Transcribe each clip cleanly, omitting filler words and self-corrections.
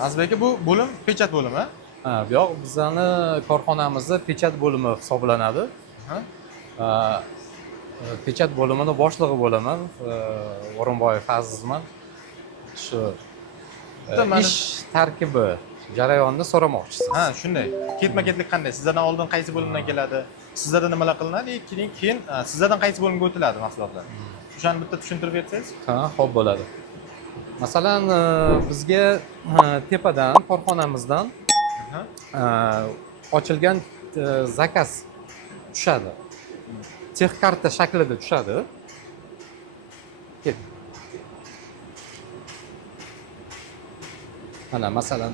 Azizbek aka, bu bo'lim pechat bo'limi. Bu yoq bizani korxonamizda pechat bo'limi hisoblanadi. Ha? Pechat bo'limini boshlig'i bo'laman. O'rinboyev Azizman. Shu ish tarkibi jarayonni so'ramoqchisiz. Ha, shunday. Ketma-ketlik qanday? Sizlardan oldin qaysi bo'limdan keladi? Sizlarda nimalar qilinadi? Keyin sizlardan qaysi bo'limga o'tiladi mahsulotlar? O'shani bitta tushuntirib bersangiz? Ha, xo'p bo'ladi. Masalan, bizga tepadan korxonamizdan ochilgan zakaz tushadi. Tex karta shaklida tushadi. Mana masalan,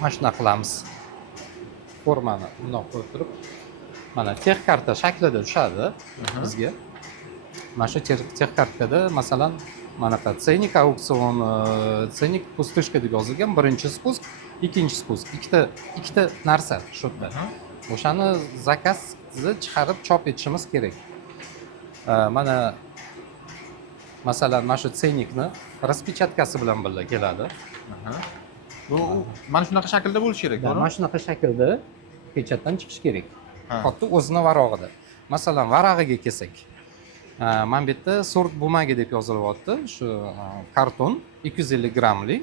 mana shunaqa qilamiz. Formani bundoq qo'yib turib, mana tex karta shaklida tushadi bizga. Mana shu tex kartada masalan manaqa ценник auksion, ценник пустышка deb yozilgan. Birinchi spusк, ikkinchi spusк. Ikkita narsa shu yerda. O'shani zakazni chiqarib chop etishimiz kerak. Mana masalan mana shu ценникni распечаткasi bilan birga keladi. Bu mana shunaqa shaklda bo'lishi kerak, to'g'rimi? Mana shunaqa shaklda pechatdan chiqishi kerak. Xuddi o'zini varog'ida. Masalan, varag'iga kelsak. Mana bu yerda sort bumagi deb yozilyapti. Shu karton 250 grammlik.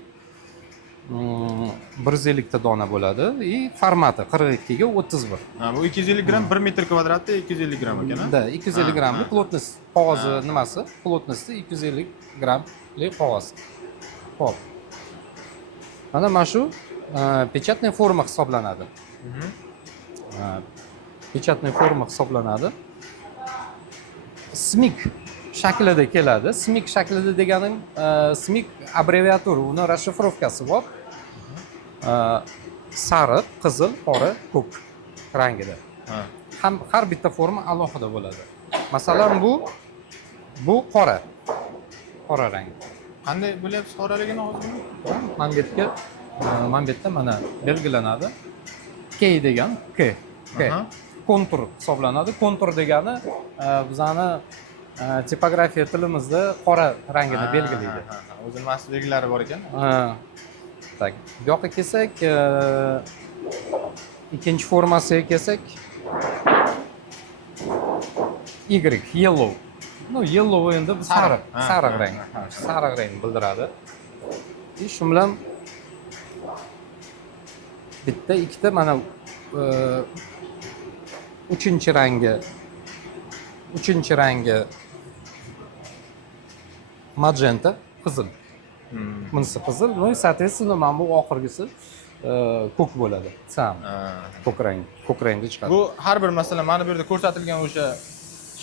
150 ta dona bo'ladi и formati 42 ga 31. Bu 250 gram 1 metr kvadratda 250 gram ekan-a? Da, 250 grammlik plotность qog'ozi nimasi? Plotnosti 250 grammlik qog'oz. Xo'p. Mana shu pechatniy forma hisoblanadi. Pechatniy forma hisoblanadi. SMIC shaklida keladi. SMIC shaklida deganim SMIC abreviatura, uni расшифровкasi bor. Sariq, qizil, qora, ko'k rangida. Har bitta forma alohida bo'ladi. Masalan, bu qora. Qora rang. Qanday bo'lyapti qoraligini hozir? Mana bu yerda mana belgilanadi. K degan K. Kontur hisoblanadi. Kontur degani bizani tipografiya tilimizda qora rangini belgilaydi. O'zining maxsus belgilari bor ekan. Tak. Bu yoqqa kelsak, ikkinchi formasiga kelsak, Y, yellow. Yellow endi sariq rang. Sariq rang bildiradi. Shu bilan bitta ikkita mana uchinchi rangi magenta, qizil. Bunisi qizil, no и соответственно mana bu oxirgisi ko'k bo'ladi. Sam. Ko'k rangda chiqadi. Bu har bir masalan mana bu yerda ko'rsatilgan o'sha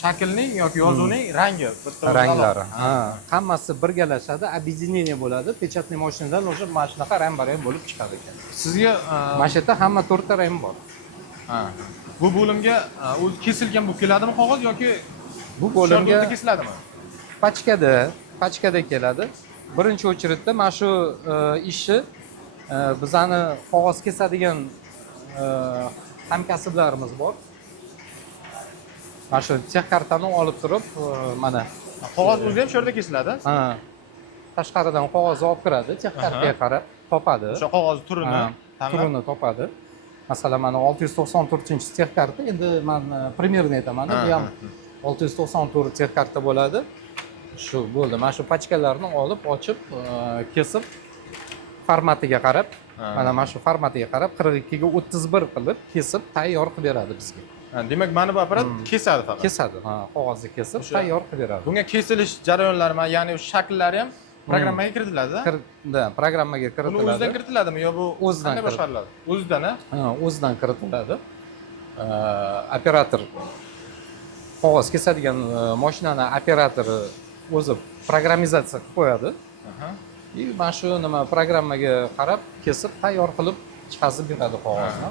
shaklning yoki yozuvning rangi ranglari. Hammasi birgalashadi, объединение bo'ladi. Pechatniy mashinadan o'sha mana shunaqa rang-barang bo'lib chiqadi ekan. Sizga mana shu yerda hamma 4 ta rang bor. Bu bo'limga o'zi kesilgan bo'lib keladimi qog'oz yoki bu bo'limga kesiladimi? Pachkada keladi. Birinchi o'chiritda mana shu ishni bizani qog'oz kesadigan hamkasblarimiz bor. Mana shu tex kartani olib turib, mana qog'oz o'zi ham shu yerda kesiladi? Tashqaridan qog'oz olib kiradi, tex kartaga qarab topadi. O'sha qog'oz turini topadi. Masalan, mana 694-tex karta, endi men primerni aytaman, bu ham 694 tex karta bo'ladi. Shu bo'ldi. Mana shu pachkalarni olib, ochib, kesib formatiga qarab, mana shu formatiga qarab 42 ga 31 qilib kesib tayyor qilib beradi bizga. Demak, mana bu apparat kesadi faqat. Kesadi, qog'ozni kesib tayyor qilib beradi. Bunga kesilish jarayonlari, ya'ni shakllari ham programmaga kiritiladi-da? Programmaga kiritiladi. Uni o'zidan kiritiladimi yo bu qanday boshqariladi? O'zidan-a? O'zidan kiritiladi. Operator qog'oz kesadigan mashinani operatori o'zi programmizatsiya qilib qo'yadi. И mana shu nima programmaga qarab kesib tayyor qilib chiqazib beradi qog'ozni.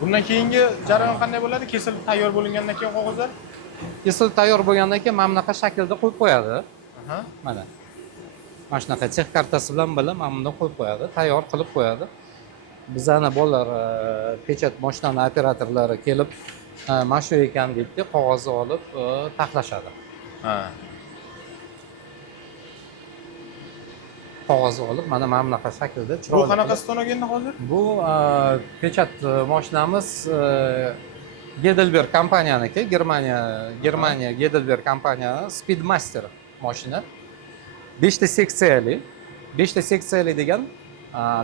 Bundan keyingi jarayon qanday bo'ladi? Kesilib tayyor bo'lingandan keyin qog'ozlar? Kesilib tayyor bo'lgandan keyin mana bunaqa shaklda qo'yib qo'yadi. Mana shunaqa tex kartasi bilan mana bunday qo'yib qo'yadi, tayyor qilib qo'yadi. Bizani bolalar pechat mashinani operatorlari kelib, mana shu ekan deydi, qog'ozni olib taxlashadi. qog'ozni olib mana bunaqa shaklda Bu chiroyli qanaqa qilib- stanok endi hozir? Bu pechat mashinamiz Gedelberg kompaniyaniki, Germaniya Gedelberg kompaniyani Speedmaster mashina. 5 ta seksiyali. 5 ta seksiyali degan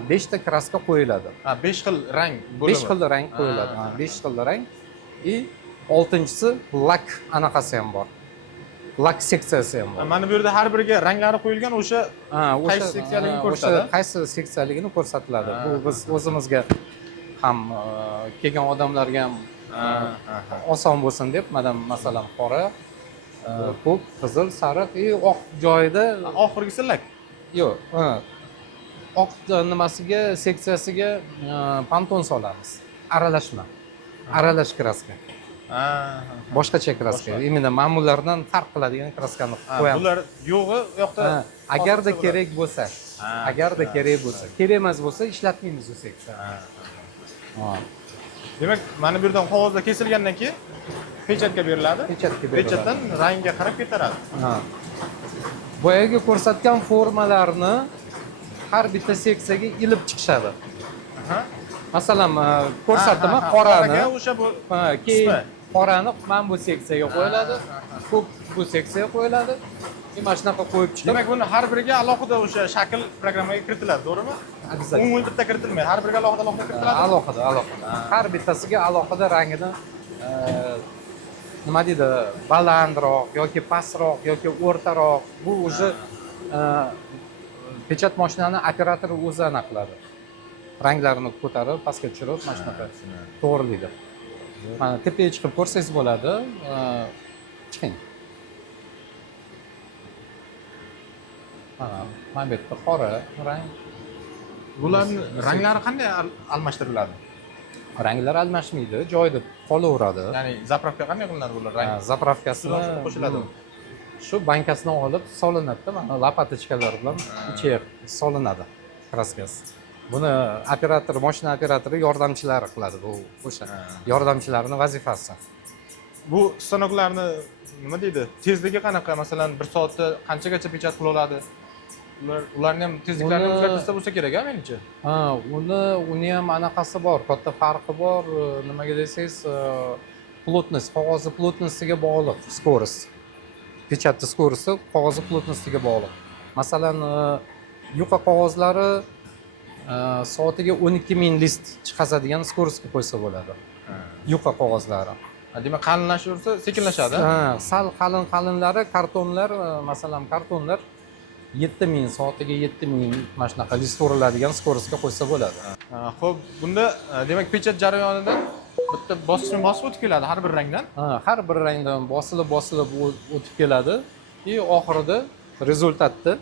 5 ta kraska qo'yiladi. Ha, 5 xil rang bo'limi. 5 xil rang qo'yiladi. 5 xil rang. И 6-si lak anaqasi ham bor. Lak seksiyasi ham bor. Mana bu yerda har biriga ranglari qo'yilgan, o'sha qaysi seksiyaligini ko'rsatadi? Qaysi seksiyaligini ko'rsatiladi. Bu biz o'zimizga ham kelgan odamlarga ham oson bo'lsin deb, mana masalan qora, ko'k, qizil, sariq, oq joyida Oxirgisi lak. yo'q, oq nimasiga, seksiyasiga panton solamiz. Aralashma. Aralash kraska. Boshqacha kraska. Imенно ma'mullardan farq qiladigan kraskani qo'yamiz. Bular yo'g'i u yoqda. Agarda kerak bo'lsa, agarda kerak bo'lsa, kerak emas bo'lsa ishlatmaymiz u seksiyani. Demak, mana bu yerdan qog'ozda kesilgandan keyin pechatga beriladi. Pechatga beriladi. Pechatdan rangiga qarab ketaradi. Boyagi ko'rsatgan formalarni har bitta seksiyaga ilib chiqishadi. Masalan, ko'rsatdim qorani. O'sha bu keyin qorani mana bu seksiyaga qo'yiladi, ko'k bu seksiyaga qo'yiladi. Mana shunaqa qo'yib chiqib, demak, buni har biriga alohida o'sha shakl programmaga kiritiladi, to'g'rimi? обязательно. Umumiy bitta kiritilmaydi. Har biriga alohida kiritiladi. Alohida. Har bittasiga alohida rangini nima deydi, balandroq yoki pastroq yoki o'rtaroq. Bu o'zi pechat mashinani operatori o'zi aniqladi. Ranglarini ko'tarib, pastga tushirib, mana shunaqa to'g'rilaydi. Mana tepaga chiqib ko'rsangiz bo'ladi. Chiqing. Mana bu yerda qora rang. Bularning ranglari qanday almashtiriladi? Ranglar almashmaydi, joyida qolaveradi. Ya'ni zapravka qanday qilinadi bular rang? Zapravkasini qo'shiladi. Shu bankasini olib solinadi, mana lapatochkalar bilan ichiga solinadi kraskasi. Buni operator, mashina operatori yordamchilari qiladi, bu o'sha yordamchilarning vazifasi. Bu stanoklarni nima deydi? Tezligi qanaqa? Masalan, 1 soatda qanchagacha pechat qila oladi? Ularni ham tezliklarini o'zgartirsa bo'lsa kerak-a, menimcha. Uni ham anaqasi bor, katta farqi bor. Nimaga desangiz, plotность, qog'ozni plotnostiga bog'liq, skorost. Pechatni skorosti qog'ozni plotnostiga bog'liq. Masalan, yuqa qog'ozlari soatiga 12,000 list chiqazadigan skorostga qo'ysa bo'ladi. Yuqa qog'ozlari. Demak, qalinlashaversa sekinlashadi. Sal qalinlari, kartonlar, masalan, kartonlar 7,000 soatiga 7,000 mana shunaqa list o'riladigan skorostga qo'ysa bo'ladi. Xo'p, bunda demak pechat jarayonida bitta bosqichma bosib o'tib keladi har bir rangdan. Har bir rangdan bosilib o'tib keladi. Oxirida rezultatda,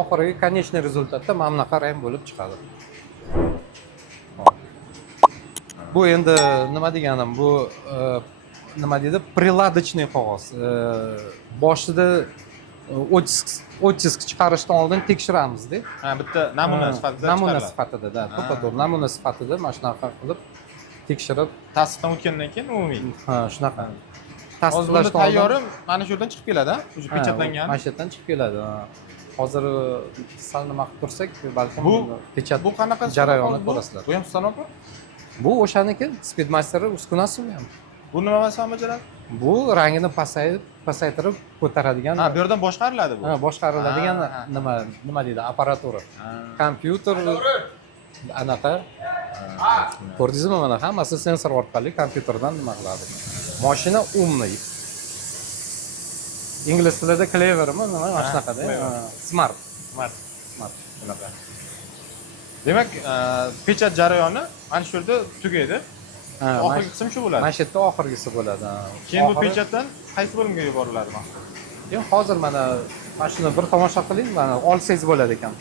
oxirgi konечный rezultatda mana bunaqa rang bo'lib chiqadi. Bu endi nima deganim, bu nima deydi? Приладочный qog'oz. Boshida otisk chiqarishdan oldin tekshiramiz-da. Bitta namuna sifatida namuna sifatida, to'g'ri, namuna sifatida mana shunaqa qilib tekshirib, tasdiqdan o'tgandan keyin umumiy. Shunaqa. Tasdiqlashdan tayyori mana shu yerdan chiqib keladi, o'sha pechatlangan. Mana shu yerdan chiqib keladi. Hozir sal nima qilib tursak, balkim pechat bu qanaqa jarayonni ko'rasizlar. Bu ham stanokmi? Bu o'shaniki, Speedmaster uskunasi bu ham. Bu nima masalani bajaradi? Bu rangini pasaytirib ko'taradigan. Bu yerdan boshqariladi bu. Boshqariladigan nima deydi, apparatura. Kompyuter anaqa. Ko'rdingizmi, mana hammasi sensor orqali kompyuterdan nima qiladi. Mashina umniy. Ingliz tilida clevermi, nima mana shunaqada. Smart. Shunaqa. Demak, pechat jarayoni mana shu yerda tugaydi. Oxirgi qism shu bo'ladi. Mana shu yerda oxirgisi bo'ladi. Keyin bu pechatdan qaysi bo'limga yuboriladi mahsulot? Yo'q, hozir mana shuni bir tomosha qiling, mana olsangiz bo'ladi ekan.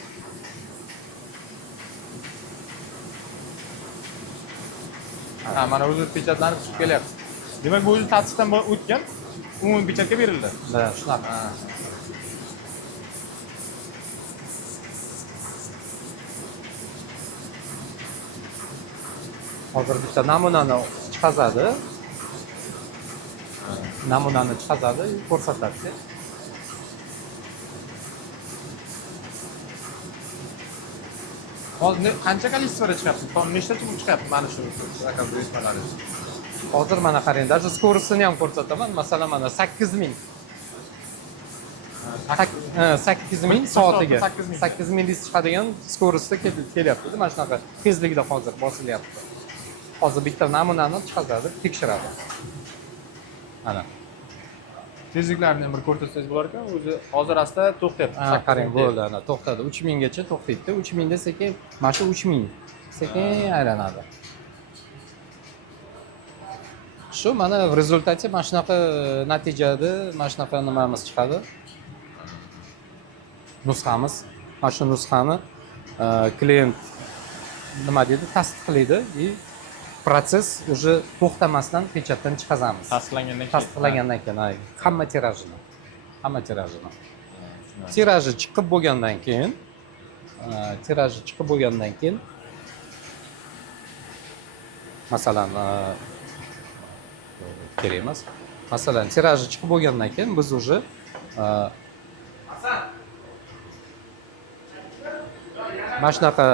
Mana o'zi pechatlanib chiqib kelyapti. Demak, bu o'zi tasdiqdan o'tgan umumiy pechatga berildi. Shunaqa. Hozir bitta namunani chiqazadi. Namunani chiqazadi, ko'rsatadi. Hozir qancha kolичествоda chiqyapti? Tom nechta chiqyapti mana shu resmalaringiz? Hozir mana qarang, даже скоростini ham ko'rsataman. Masalan, mana 8000. 8000 soatiga. 8000 chiqadigan skorostda kelyapti. Mana shunaqa tezlikda hozir bosilyapti. Hozir bitta namunani chiqaradi, tekshiradi. Ana. Tezliklarni ham bir ko'rsatsangiz bo'lar ekan. O'zi hozir asta to'xtayapti. Qarang, bo'ldi, ana to'xtadi. 3000 gacha to'xtaydi. 3000 da sekin, mana shu 3000 sekin aylanadi. Shu mana в результате mana shunaqa natijada mana shunaqa nimamiz chiqadi. Nusxamiz. Mana shu nusxani klient nima deydi, tasdiqlaydi и protsess уже to'xtamasdan pechatdan chiqazamiz. Tasdiqlagandan keyin hamma tirajini. Tiraji chiqib bo'lgandan keyin masalan kerak emas. Masalan, tiraji chiqib bo'lgandan keyin biz уже mana shunaqa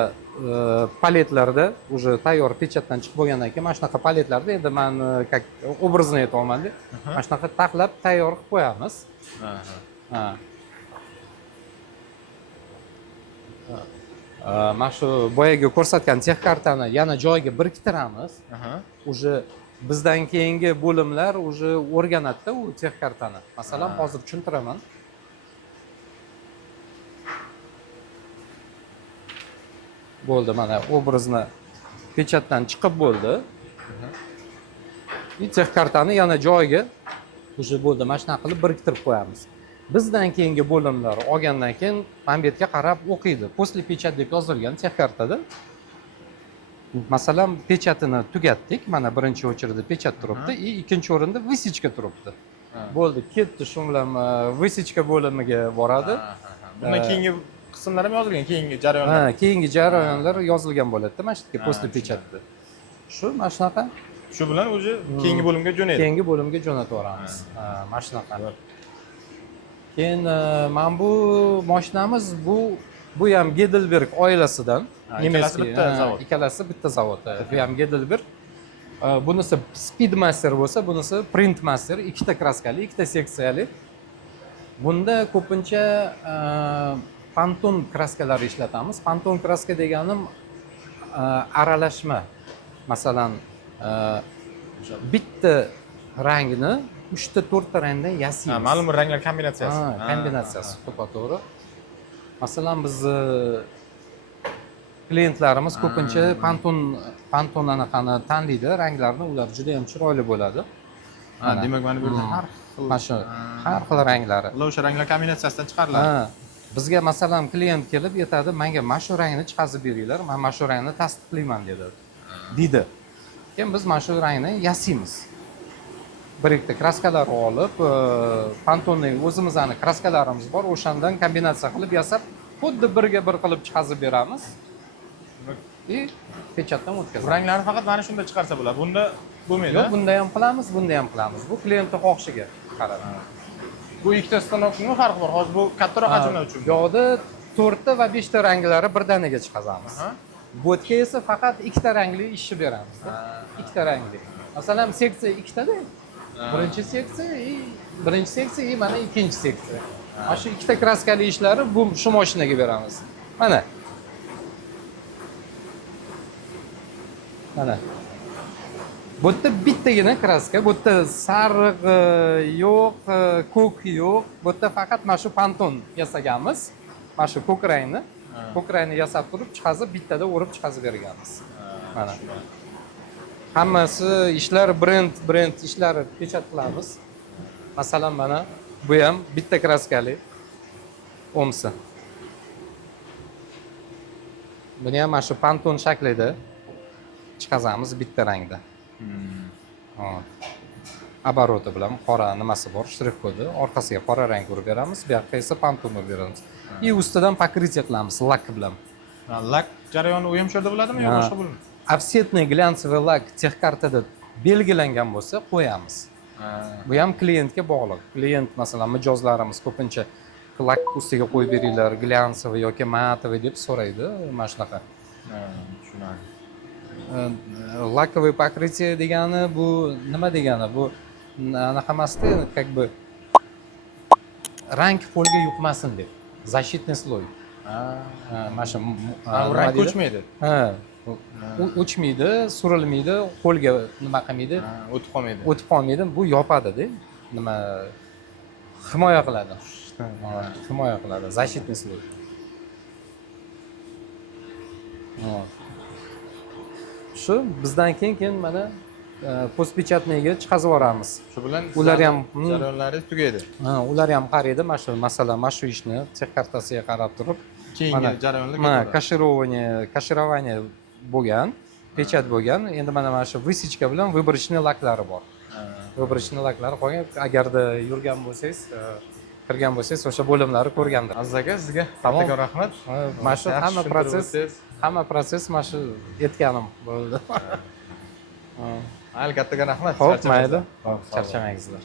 paletlarda уже tayyor pechatdan chiqib bo'lgandan keyin mana shunaqa paletlarda endi men как образно aytyapman-da. Mana shunaqa taxlab tayyor qilib qo'yamiz. Mana shu boyaga ko'rsatgan tex kartani yana joyiga biriktiramiz. Уже bizdan keyingi bo'limlar уже o'rganadi-da u tex kartani. Masalan, hozir tushuntiraman. Bo'ldi, mana obrazni pechatdan chiqib bo'ldi. Tex kartani yana joyiga уже bo'ldi, mana shunaqa qilib biriktirib qo'yamiz. Bizdan keyingi bo'limlar olgandan keyin mana bu yerga qarab o'qiydi. После pechat deb yozilgan tex kartada. Masalan, pechatini tugatdik. Mana birinchi o'chirda pechat turibdi, и ikkinchi o'rinda высечка turibdi. Bo'ldi, ketdi, shu bilan высечка bo'limiga boradi. Bundan keyingi qismlar ham yozilgan, keyingi jarayonlar. Keyingi jarayonlar yozilgan bo'ladi-da, mana shu yerga после pechatda. Shu mana shunaqa. Shu bilan o'zi keyingi bo'limga jo'naydi. Keyingi bo'limga jo'natib yuboramiz. Mana shunaqa. Keyin mana bu mashinamiz bu ham Gedelberg oilasidan. Ikkalasi bitta zavod. Bu ham Gedelberg. Bunisi Speedmaster bo'lsa, bunisi Printmaster, ikkita kraskali, ikkita seksiyali. Bunda ko'pincha Pantone kraskalari ishlatamiz. Pantone kraska deganim aralashma. Masalan, bitta rangni 3 ta 4 ta rangdan yasaymiz. Ma'lum ranglar kombinatsiyasi. Kombinatsiyasi to'g'ri. Masalan, biz klientlarimiz ko'pincha Pantone anaqani tanlaydi, ranglarni ular juda ham chiroyli bo'ladi. Demak, mana bu yerda har xil ranglari. Ular o'sha ranglar kombinatsiyasidan chiqariladi. Bizga masalan klient kelib aytadi, menga mana shu rangni chiqazib beringlar, men mana shu rangni tasdiqlayman deydi. Keyin biz mana shu rangni yasaymiz. Bir ikkita kraskalar olib, Pantonening o'zimizning kraskalarimiz bor, o'shandan kombinatsiya qilib yasab, xuddi birga bir qilib chiqazib beramiz. И pechatdan o'tkazamiz. Ranglarni faqat mana shunda chiqarsa bo'ladi. Bunda bo'lmaydi. Yo'q, bunda ham qilamiz, bunda ham qilamiz. Bu kliyentning xohishiga qarab. Bu ikkita stanokning farqi bor. Hozir bu kattaroq hajmlar uchun. Yo'qda 4 ta va 5 ta ranglari birdaniga chiqazamiz. Bu yerga esa faqat ikkita rangli ishni beramiz. Ikkita rangli. Masalan, seksiya ikkitada. Birinchi seksiya и mana ikkinchi seksiya. Mana shu ikkita kraskali ishlarni bu shu mashinaga beramiz. Mana. Bu yerda bittagina kraska, bu yerda sariq yo'q, ko'k yo'q. Bu yerda faqat mana shu Pantone yasaganmiz. Mana shu ko'k rangni yasab turib, chiqazib bittada o'rib chiqazib berganmiz. Mana. Hammasi ishlar brend ishlari pechat qilamiz. Masalan, mana bu ham bitta kraskali omsi. Buni ham mana shu Pantone shaklida chiqazamiz bitta rangda. Abaroti bilan qora nimasi bor, shtrix kodi, orqasiga qora rang urib beramiz, bu yoqqa esa Pantone urib beramiz. И ustidan покрытие qilamiz lak bilan. Lak jarayoni u ham shu yerda bo'ladimi yo boshqa bo'ladimi? Offsetный глянцевый lak tex kartada belgilangan bo'lsa qo'yamiz. Bu ham klientga bog'liq. Klient masalan mijozlarimiz ko'pincha lak ustiga qo'yib beringlar, глянцевый yoki матовый deb so'raydi, mana shunaqa. Ha, tushunarli. Lakovый покрытие degani bu nima degani? Bu anaqa emasda, как бы rang qo'lga yuqmasin deb. Защитный слой. Ha. Mana shu Ha, u rang ko'chmaydi. Ha. O'chmaydi, surilmaydi, qo'lga nima qilmaydi, Ha, o'tib qolmaydi. o'tib qolmaydi. Bu yopadi-da. Nima himoya qiladi. Himoya qiladi. Защитный слой. Shu bizdan keyin mana postpechatniyga chiqazib yuboramiz. Shu bilan Ular ham jarayonlaringiz tugaydi. ular ham qaraydi. Mana shu masalan, mana shu ishni tex kartasiga qarab turib, Keyingi jarayonlar mana ketadi. kashirovание bo'lgan, pechat bo'lgan. Endi mana shu высечка bilan выборочный laklari bor. Выборочный laklari qolgan. Agarda yurgan bo'lsangiz, kirgan bo'lsangiz, o'sha bo'limlarni ko'rgandir. Aziz aka, sizga Tamom. kattakon rahmat. Mana shu Yaxshi tushuntirib hamma o'tdingiz. proses mana shu aytganim bo'ldi. Mayli, kattakon rahmat. Xo'p, mayli. Charchamasdan. Xo'p, sog' bo'ling. Charchamangizlar.